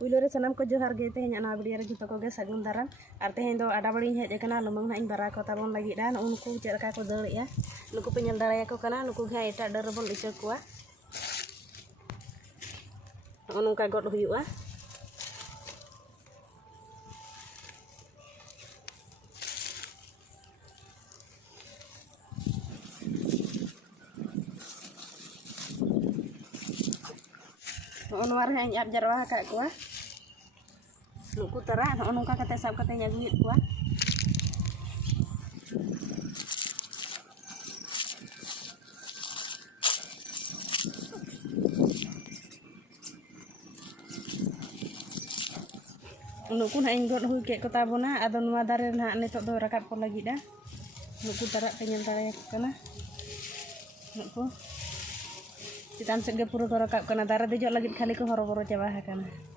Puylo re sanam ko johar ge teh ana bidi re juto ko ge sagun daram ar teh do ada bali hej kana lumang na ing bara ko tabon lagi dan unku cek ka ko deuleuk ya nuku penyel daraya ko kana nuku ge eta darabon ice kuah nungka god huyu'a war hang jar jarwa ka kuah nuku tara nungka kate sab kate nyaguyut kuah nuku na ing god huy ke ko tabona ado nuwa dare na nitok do rakap ko lagi dah nuku tara penyel daraya ko kana nuku citan sege puro ko rakap kana dara dejok lagi kali ko horo-horo jawa kana